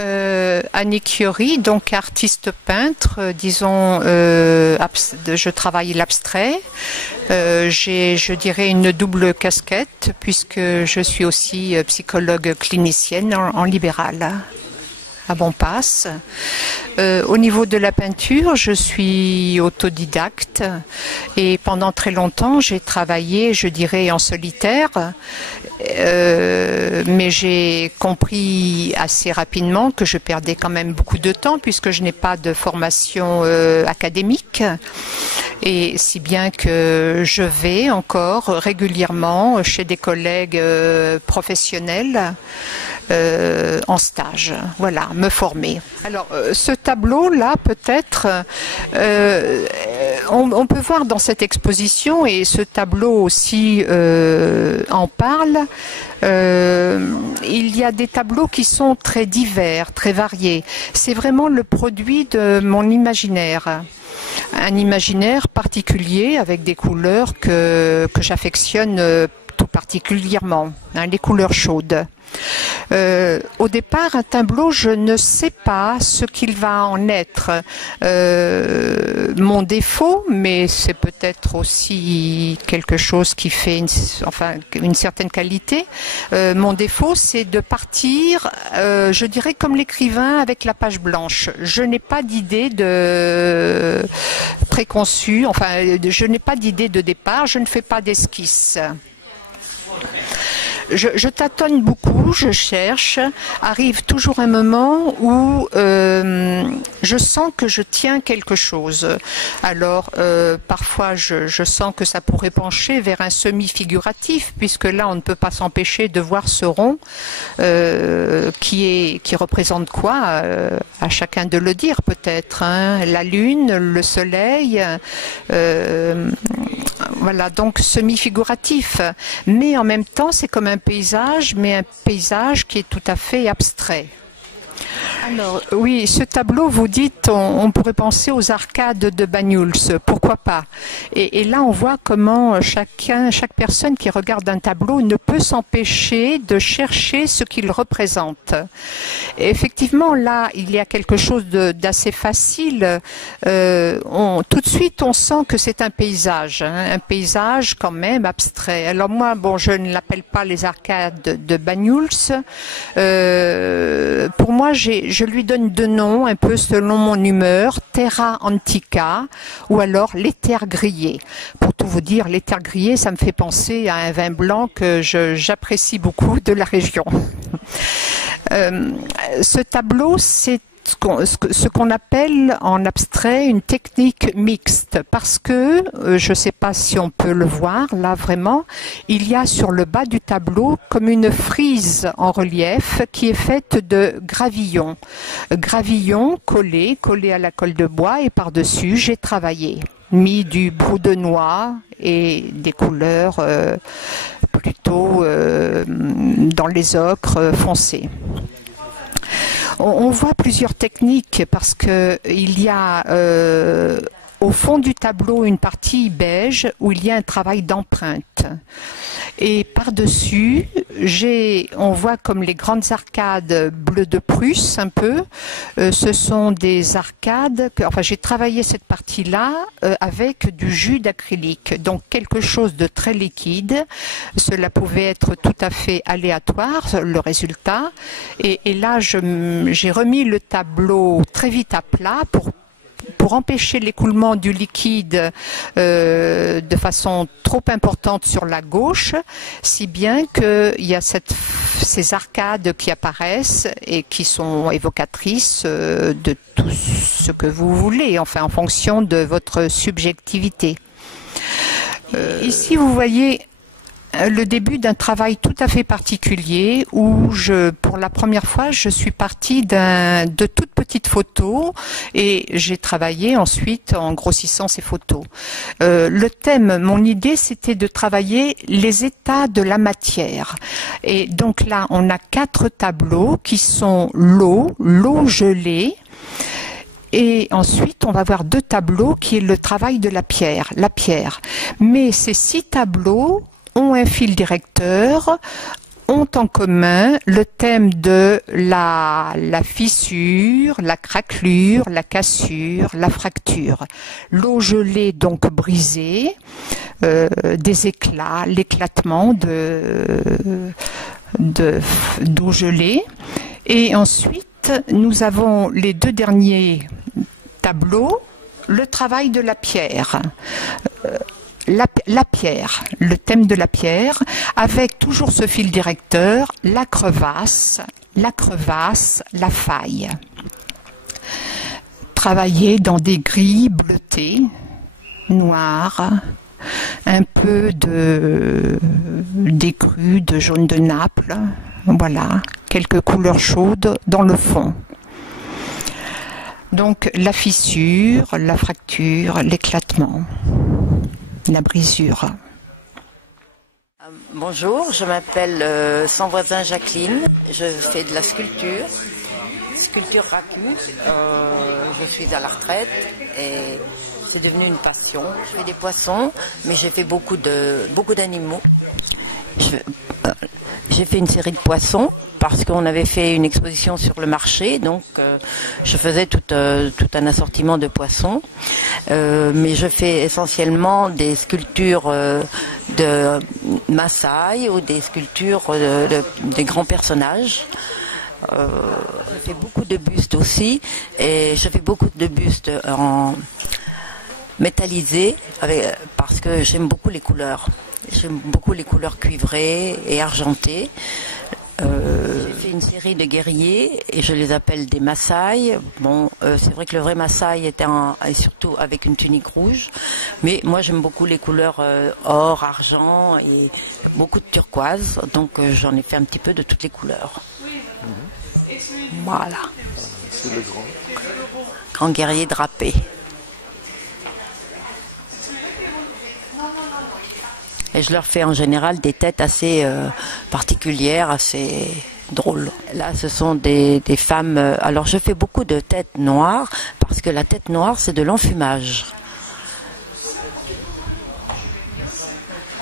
Annick Chiori, donc artiste peintre, disons, je travaille l'abstrait. J'ai, je dirais, une double casquette puisque je suis aussi psychologue clinicienne en libéral à Montpasse. Au niveau de la peinture, je suis autodidacte et pendant très longtemps, j'ai travaillé, je dirais, en solitaire. Mais j'ai compris assez rapidement que je perdais quand même beaucoup de temps puisque je n'ai pas de formation académique. Et si bien que je vais encore régulièrement chez des collègues professionnels en stage, voilà, me former. Alors, ce tableau-là, peut-être, on peut voir dans cette exposition, et ce tableau aussi en parle, il y a des tableaux qui sont très divers, très variés. C'est vraiment le produit de mon imaginaire. Un imaginaire particulier avec des couleurs que j'affectionne tout particulièrement, hein, les couleurs chaudes. Au départ, un tableau, je ne sais pas ce qu'il va en être. Mon défaut, mais c'est peut-être aussi quelque chose qui fait une certaine qualité. Mon défaut, c'est de partir, je dirais comme l'écrivain avec la page blanche. Je n'ai pas d'idée de préconçue, enfin, je n'ai pas d'idée de départ, je ne fais pas d'esquisse. Je tâtonne beaucoup, je cherche, arrive toujours un moment où je sens que je tiens quelque chose. Alors parfois je sens que ça pourrait pencher vers un semi-figuratif, puisque là on ne peut pas s'empêcher de voir ce rond qui représente quoi, à chacun de le dire peut-être, hein, la lune, le soleil, voilà, donc semi-figuratif, mais en même temps c'est comme un paysage, mais un paysage qui est tout à fait abstrait. Alors, oui, ce tableau, vous dites, on pourrait penser aux arcades de Banyuls, pourquoi pas. Et là, on voit comment chaque personne qui regarde un tableau ne peut s'empêcher de chercher ce qu'il représente. Et effectivement, là, il y a quelque chose d'assez facile. Tout de suite, on sent que c'est un paysage, hein, un paysage quand même abstrait. Alors moi, bon, je ne l'appelle pas les arcades de Banyuls. Pour moi, je lui donne deux noms un peu selon mon humeur, Terra Antica ou alors l'éther grillé. Pour tout vous dire, l'éther grillé, ça me fait penser à un vin blanc que j'apprécie beaucoup de la région. Ce tableau, c'est ce qu'on appelle en abstrait une technique mixte, parce que, je ne sais pas si on peut le voir, là vraiment, il y a sur le bas du tableau comme une frise en relief qui est faite de gravillons. Gravillons collés à la colle de bois, et par-dessus j'ai travaillé, mis du brou de noix et des couleurs plutôt dans les ocres foncés. On voit plusieurs techniques parce que il y a au fond du tableau une partie beige où il y a un travail d'empreinte. Et par-dessus, on voit comme les grandes arcades bleues de Prusse un peu. Ce sont des arcades, enfin j'ai travaillé cette partie-là avec du jus d'acrylique, donc quelque chose de très liquide. Cela pouvait être tout à fait aléatoire, le résultat. Et là, j'ai remis le tableau très vite à plat pour empêcher l'écoulement du liquide de façon trop importante sur la gauche, si bien qu'il y a ces arcades qui apparaissent et qui sont évocatrices de tout ce que vous voulez, enfin en fonction de votre subjectivité. Ici, vous voyez le début d'un travail tout à fait particulier où pour la première fois, je suis partie de toutes petites photos et j'ai travaillé ensuite en grossissant ces photos. Le thème, mon idée, c'était de travailler les états de la matière. Et donc là, on a 4 tableaux qui sont l'eau gelée. Et ensuite, on va voir 2 tableaux qui est le travail de la pierre. Mais ces 6 tableaux ont un fil directeur, ont en commun le thème de la fissure, la craquelure, la cassure, la fracture. L'eau gelée donc brisée, des éclats, l'éclatement d'eau gelée. Et ensuite, nous avons les deux derniers tableaux, le travail de la pierre. La pierre, le thème de la pierre, avec toujours ce fil directeur, la crevasse, la faille. Travailler dans des gris bleutés, noirs, un peu d'écru, de jaune de Naples, voilà, quelques couleurs chaudes dans le fond. Donc la fissure, la fracture, l'éclatement, la brisure. Bonjour, je m'appelle Sans Voisin Jacqueline, je fais de la sculpture racu. Je suis à la retraite et c'est devenu une passion. Je fais des poissons, mais j'ai fait beaucoup d'animaux. J'ai fait une série de poissons parce qu'on avait fait une exposition sur le marché, donc je faisais tout un assortiment de poissons. Mais je fais essentiellement des sculptures de Maasai ou des sculptures des grands personnages. Je fais beaucoup de bustes aussi, et je fais beaucoup de bustes en métallisé parce que j'aime beaucoup les couleurs. J'aime beaucoup les couleurs cuivrées et argentées. J'ai fait une série de guerriers et je les appelle des Maasai. Bon, c'est vrai que le vrai Maasai est surtout avec une tunique rouge, mais moi j'aime beaucoup les couleurs or, argent et beaucoup de turquoise, donc j'en ai fait un petit peu de toutes les couleurs. Voilà. C'est le grand guerrier drapé. Et je leur fais en général des têtes assez particulières, assez drôles. Là, ce sont des femmes... alors, je fais beaucoup de têtes noires, parce que la tête noire, c'est de l'enfumage.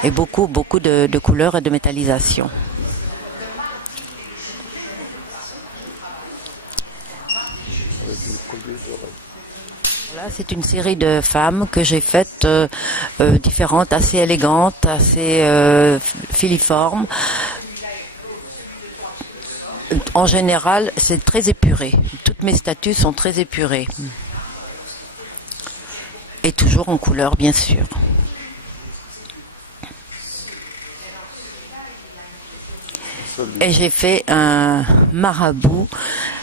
Et beaucoup de couleurs et de métallisation. Là, c'est une série de femmes que j'ai faites différentes, assez élégantes, assez filiformes. En général, c'est très épuré. Toutes mes statues sont très épurées. Et toujours en couleur, bien sûr. Et j'ai fait un marabout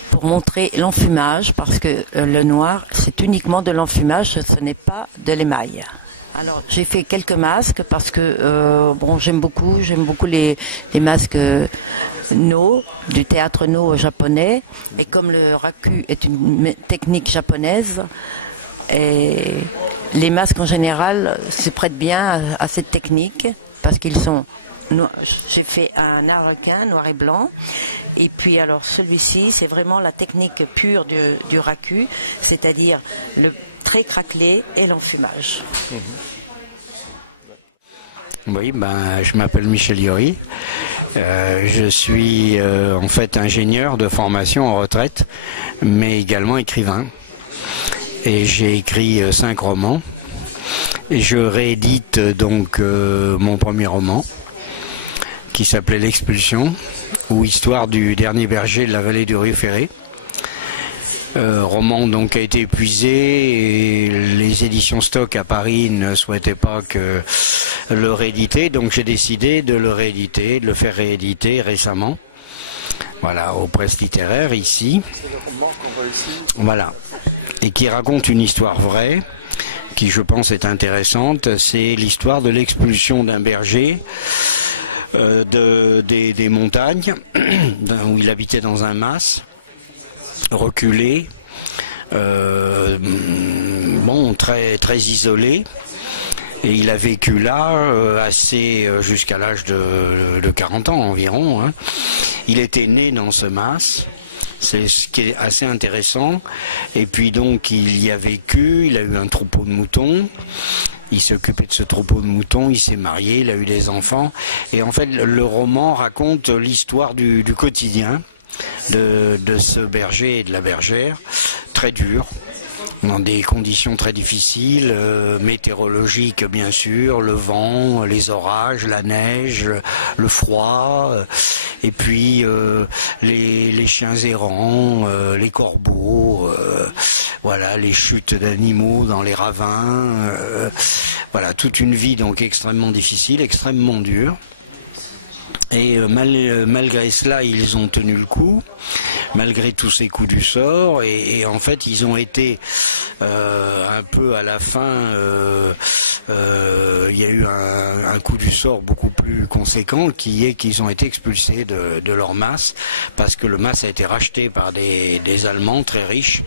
pour montrer l'enfumage, parce que le noir, c'est uniquement de l'enfumage, ce n'est pas de l'émail. Alors, j'ai fait quelques masques parce que bon, j'aime beaucoup les masques No, du théâtre No japonais, et comme le raku est une technique japonaise, et les masques en général se prêtent bien à cette technique parce qu'ils sont... J'ai fait un harlequin noir et blanc, et puis alors celui-ci c'est vraiment la technique pure du raku, c'est-à-dire le trait craquelé et l'enfumage. Oui, je m'appelle Michel Yori, je suis en fait ingénieur de formation en retraite, mais également écrivain, et j'ai écrit 5 romans, et je réédite donc mon premier roman, qui s'appelait L'Expulsion, ou Histoire du dernier berger de la vallée du Rio Ferré. Roman donc a été épuisé et les éditions Stock à Paris ne souhaitaient pas que le rééditer, donc j'ai décidé de le rééditer, de le faire rééditer récemment. Voilà, aux presses littéraires ici. C'est le roman qu'on voit ici. Voilà, et qui raconte une histoire vraie, qui je pense est intéressante. C'est l'histoire de l'expulsion d'un berger des montagnes, où il habitait dans un mas, reculé, bon, très isolé, et il a vécu là jusqu'à l'âge de 40 ans environ, hein. Il était né dans ce mas. C'est ce qui est assez intéressant. Et puis donc il y a vécu, il a eu un troupeau de moutons. il s'est occupé de ce troupeau de moutons, il s'est marié, il a eu des enfants. Et en fait, le roman raconte l'histoire du quotidien de ce berger et de la bergère, très dur, dans des conditions très difficiles, météorologiques bien sûr, le vent, les orages, la neige, le froid, et puis les chiens errants, les corbeaux, voilà, les chutes d'animaux dans les ravins, voilà, toute une vie donc extrêmement difficile, extrêmement dure. Et malgré cela, ils ont tenu le coup, malgré tous ces coups du sort, et en fait, ils ont été un peu à la fin, il y a eu un coup du sort beaucoup plus conséquent, qui est qu'ils ont été expulsés de leur mas, parce que le mas a été racheté par des Allemands très riches,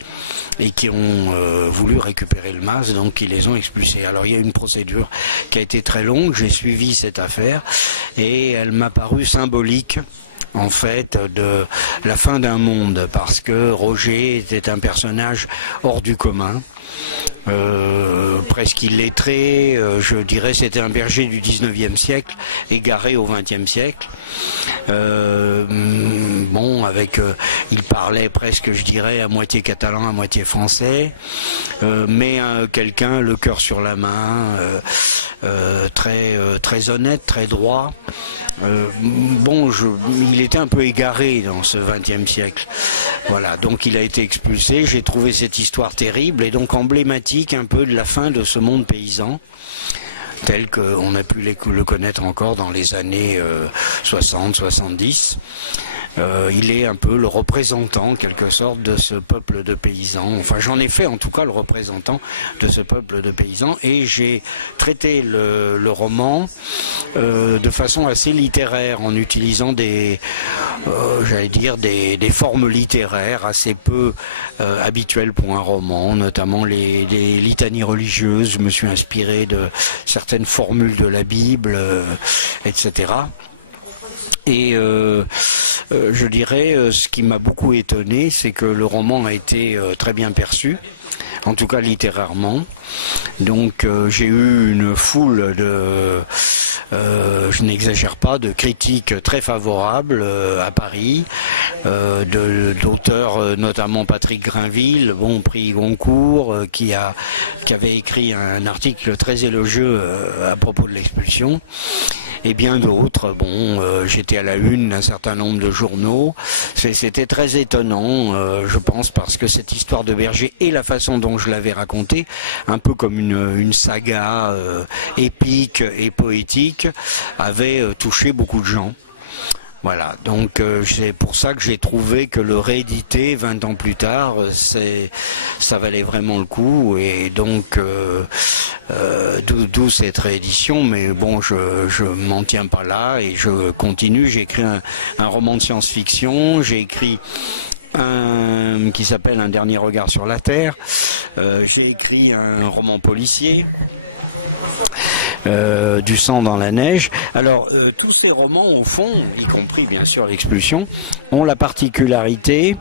et qui ont voulu récupérer le mas, donc ils les ont expulsés. Alors il y a une procédure qui a été très longue, j'ai suivi cette affaire, et elle m'a paru symbolique en fait de la fin d'un monde, parce que Roger était un personnage hors du commun, presque illettré, je dirais c'était un berger du 19e siècle égaré au 20e siècle. Bon, avec il parlait presque, je dirais, à moitié catalan, à moitié français, mais quelqu'un le cœur sur la main, très honnête, très droit. Bon, il était un peu égaré dans ce 20e siècle. Voilà, donc il a été expulsé. J'ai trouvé cette histoire terrible et donc emblématique un peu de la fin de ce monde paysan, tel qu'on a pu le connaître encore dans les années 60-70. Il est un peu le représentant, en quelque sorte, de ce peuple de paysans. Enfin, j'en ai fait en tout cas le représentant de ce peuple de paysans, et j'ai traité le roman de façon assez littéraire, en utilisant j'allais dire, des formes littéraires assez peu habituelles pour un roman, notamment les litanies religieuses. Je me suis inspiré de certaines formules de la Bible, etc. Et je dirais, ce qui m'a beaucoup étonné, c'est que le roman a été très bien perçu, en tout cas littérairement. Donc j'ai eu une foule de, je n'exagère pas, de critiques très favorables à Paris, d'auteurs, notamment Patrick Grinville, bon, prix Goncourt, qui avait écrit un article très élogieux à propos de l'expulsion. Et bien d'autres. Bon, j'étais à la une d'un certain nombre de journaux. C'était très étonnant, je pense, parce que cette histoire de berger et la façon dont je l'avais racontée, un peu comme une saga épique et poétique, avait touché beaucoup de gens. Voilà, donc c'est pour ça que j'ai trouvé que le rééditer 20 ans plus tard, ça valait vraiment le coup, et donc d'où cette réédition. Mais bon, je m'en tiens pas là et je continue. J'ai écrit un roman de science-fiction, j'ai écrit qui s'appelle Un dernier regard sur la Terre, j'ai écrit un roman policier, Du sang dans la neige. Alors tous ces romans, au fond, y compris bien sûr l'expulsion, ont la particularité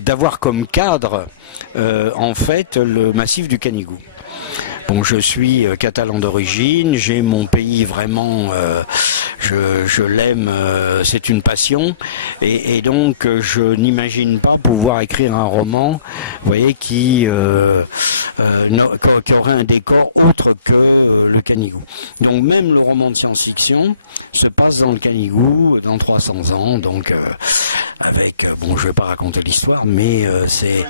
d'avoir comme cadre en fait le massif du Canigou. Bon, je suis catalan d'origine, j'ai mon pays vraiment, je l'aime, c'est une passion, et donc je n'imagine pas pouvoir écrire un roman, vous voyez, qui aurait un décor autre que le Canigou. Donc même le roman de science-fiction se passe dans le Canigou dans 300 ans, donc avec, bon, je vais pas raconter l'histoire, mais c'est...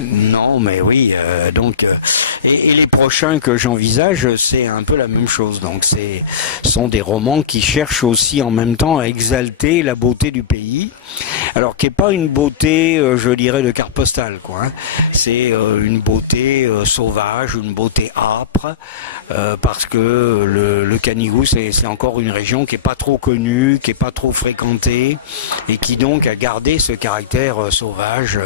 Non, mais oui, donc... Et les prochains que j'envisage, c'est un peu la même chose. Donc sont des romans qui cherchent aussi en même temps à exalter la beauté du pays. Alors qui n'est pas une beauté, je dirais, de carte postale, quoi. Hein. C'est une beauté sauvage, une beauté âpre, parce que le Canigou, c'est encore une région qui n'est pas trop connue, qui n'est pas trop fréquentée, et qui donc a gardé ce caractère sauvage,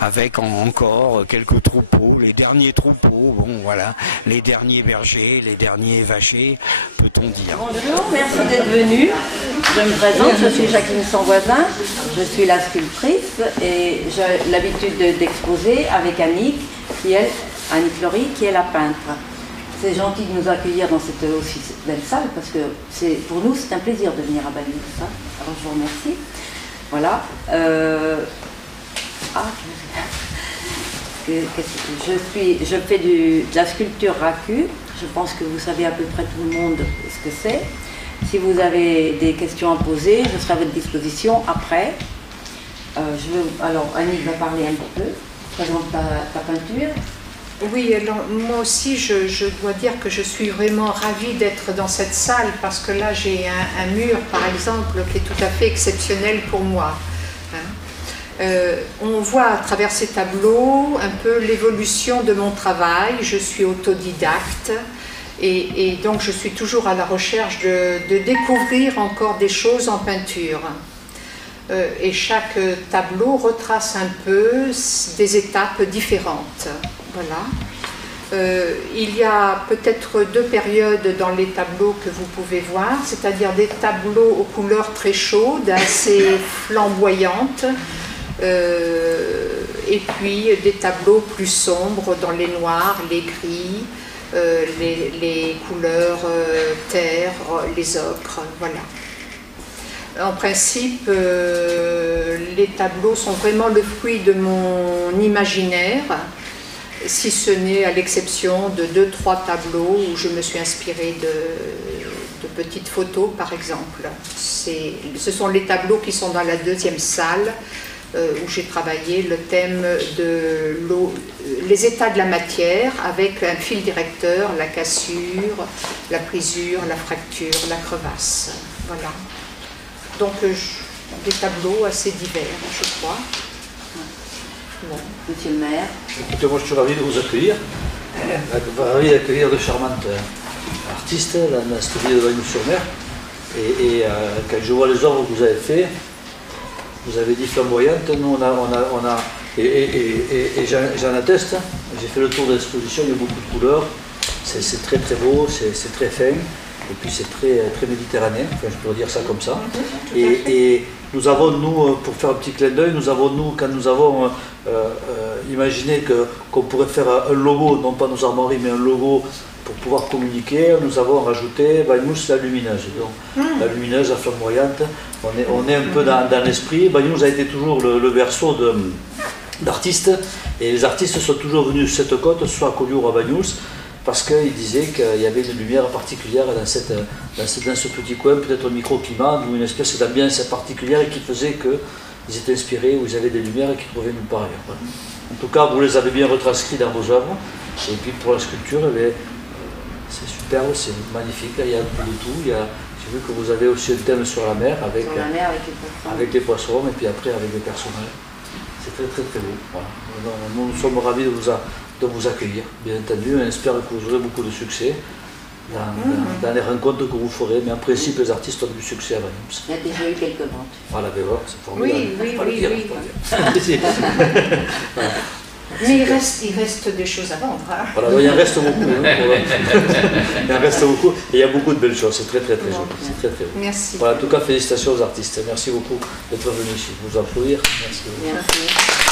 avec encore quelques troupeaux, les derniers troupeaux. Bon, voilà, les derniers bergers, les derniers vachers, peut-on dire. Bonjour, merci d'être venu. Je me présente, je suis Jacqueline Sanvoisin, je suis la sculptrice et j'ai l'habitude d'exposer avec Annick qui elle, Annick Laurie, qui est la peintre. C'est gentil de nous accueillir dans cette aussi belle salle parce que pour nous c'est un plaisir de venir à Bagnous. Hein. Alors je vous remercie. Voilà. Je fais de la sculpture racu. Je pense que vous savez à peu près tout le monde ce que c'est. Si vous avez des questions à poser, je serai à votre disposition après. Alors Annick va parler un petit peu. Présente ta peinture. Oui, alors moi aussi je dois dire que je suis vraiment ravie d'être dans cette salle parce que là j'ai un mur par exemple qui est tout à fait exceptionnel pour moi. Hein. On voit à travers ces tableaux un peu l'évolution de mon travail. Je suis autodidacte et donc je suis toujours à la recherche de découvrir encore des choses en peinture. Et chaque tableau retrace un peu des étapes différentes. Voilà. Il y a peut-être deux périodes dans les tableaux que vous pouvez voir, c'est-à-dire des tableaux aux couleurs très chaudes, assez flamboyantes, et puis des tableaux plus sombres dans les noirs, les gris, les couleurs terre, les ocres, voilà. En principe, les tableaux sont vraiment le fruit de mon imaginaire, si ce n'est à l'exception de 2-3 tableaux où je me suis inspirée de petites photos, par exemple. Ce sont les tableaux qui sont dans la deuxième salle, où j'ai travaillé le thème de l'eau, les états de la matière, avec un fil directeur, la cassure, la brisure, la fracture, la crevasse. Voilà. Donc, des tableaux assez divers, je crois. Bon. Monsieur le maire. Écoutez, moi je suis ravi de vous accueillir. Ravi d'accueillir de charmantes artistes dans cette ville de Bagnous-sur-Mer. Et quand je vois les œuvres que vous avez faites, vous avez dit flamboyantes, nous et j'en atteste, j'ai fait le tour de l'exposition, il y a beaucoup de couleurs, c'est très très beau, c'est très fin. Et puis c'est très méditerranéen, enfin, je peux dire ça comme ça. Et nous avons, nous, pour faire un petit clin d'œil, quand nous avons imaginé qu'on pourrait faire un logo, non pas nos armoiries, mais un logo pour pouvoir communiquer, nous avons rajouté Bagnous la lumineuse. Donc, la lumineuse, la flamboyante, on est un peu dans l'esprit. Bagnous a été toujours le berceau d'artistes, et les artistes sont toujours venus sur cette côte, soit à Collioure ou à Bagnous, parce qu'ils disaient qu'il y avait une lumière particulière dans ce petit coin, peut-être un microclimat, ou une espèce d'ambiance particulière qui faisait qu'ils étaient inspirés, ou ils avaient des lumières qui trouvaient nulle part ailleurs. Voilà. En tout cas, vous les avez bien retranscrits dans vos œuvres, et puis pour la sculpture, c'est superbe, c'est magnifique, il y a un peu de tout. J'ai vu que vous avez aussi un thème sur la mer, avec les poissons, et puis après avec les personnages. C'est très très très beau. Voilà. Nous sommes ravis de vous accueillir, bien entendu. On espère que vous aurez beaucoup de succès dans les rencontres que vous ferez. Mais en principe, les artistes ont du succès à Bagnous. Il y a déjà eu quelques ventes. Voilà, ben voilà, c'est formidable. Oui. Voilà. Mais il reste des choses à vendre. Hein. Voilà, il en reste beaucoup. Il en reste beaucoup. Et il y a beaucoup de belles choses. C'est très très très joli. C'est très très beau. Merci. Voilà, en tout cas, félicitations aux artistes. Merci beaucoup d'être venus ici. Vous applaudir. Merci. Merci.